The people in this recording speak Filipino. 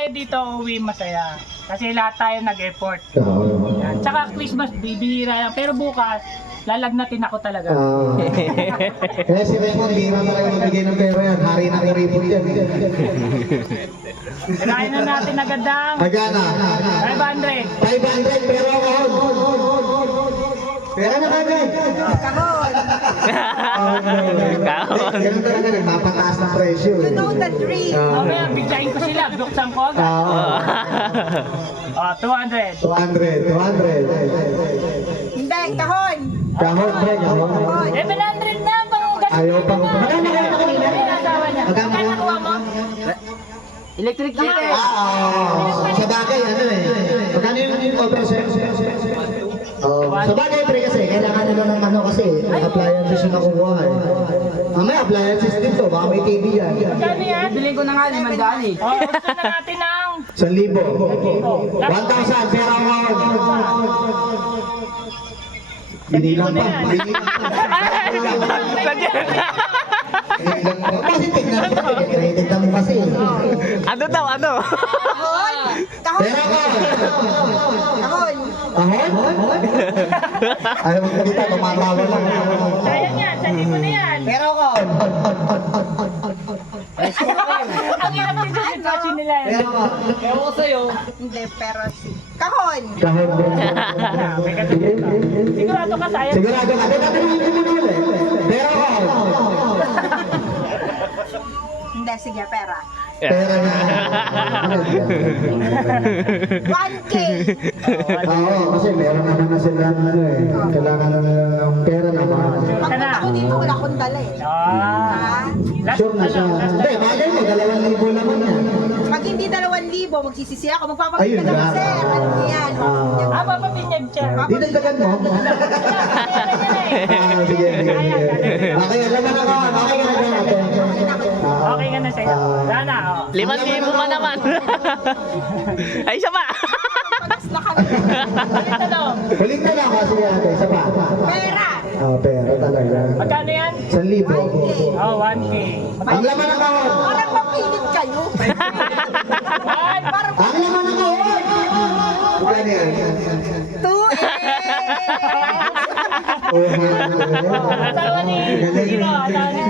tayo dito uwi masaya. Kasi lahat tayo nag-effort. Yan. Tsaka Christmas, bibihira lang. Pero bukas, lalagnatin ako talaga. Kaya si Raymond, hindi na talaga magbigay ng pera yan. Hari na kuripot yan. Kinain na natin agad ang Magana? 500. 500, pero ako. Pera na kagad. Kahon. Kahon. Ganun talaga, nagpapataas ng presyo. You know the dream. Mamaya, bigyain ko sila. Buksan ko agad. 200. 200. Hindi, kahon. Kahon, pre, kahon. 700 na. Ayaw pang... Magkano asawa niya? Magkano? Magkano nakuha mo? Electric heater. Sa bagay, ano eh. Magkano yung overset? Sa bagay, pre, kasi kailangan nila ng ano kasi, appliances yung nakukuha eh. May appliances dito, baka may TV yan. Magkano yan? Bilhin ko na nga, 500 eh. Gusto na natin ng 1,000. 1,000, pera mo. Binilang pa. Binilang pa. Kasi tignan mo. Tignan mo kasi. Ano daw, ano? Kahon. Kahon. Pera mo. Kahon. Ahon? Ayaw mo salita, tumatawa lang. sayang yan. 1,000 na yan. Pero ko. Ang hirap din sa sitwasyon nila. Pera mo. Ewan ko sa'yo. Hindi, pero si... Kahon. Kahon mo. May katulad ka. Sigurado ka sayang. Sigurado ka. Teka, tinawin ko muna ulit. Pera ko. Hindi, sige, pera. Pera na. 1K. Oo, kasi meron naman na sila ano eh. Kailangan na ng pera naman. Pagpunta ko dito, wala akong dala eh. Ah. Ha? Sure na siya. Hindi, bagay mo, 2,000 naman yan. Pag hindi 2,000, magsisisi ako. Ayun Magpapakita ka na. sir. Ano mo yan? Papapinyag siya. Dinagdagan mo? Sige, sige. Okay, alam mo na ko. Okay ka na natin. Okay ka na sa'yo. Sana, 5,000 pa naman. Ay, isa pa. Pagas na kami. Ulit tanong. Huling na lang kasi ate, isa pa. Pera. Pera talaga. Magkano yan? 1,000. 1K. 1K. Ang laman ng kahon. Parang mapilit kayo. Parang Ang laman ng kahon. Magkano yan? 2A. Oh, Asawa ni Zero. Asawa ni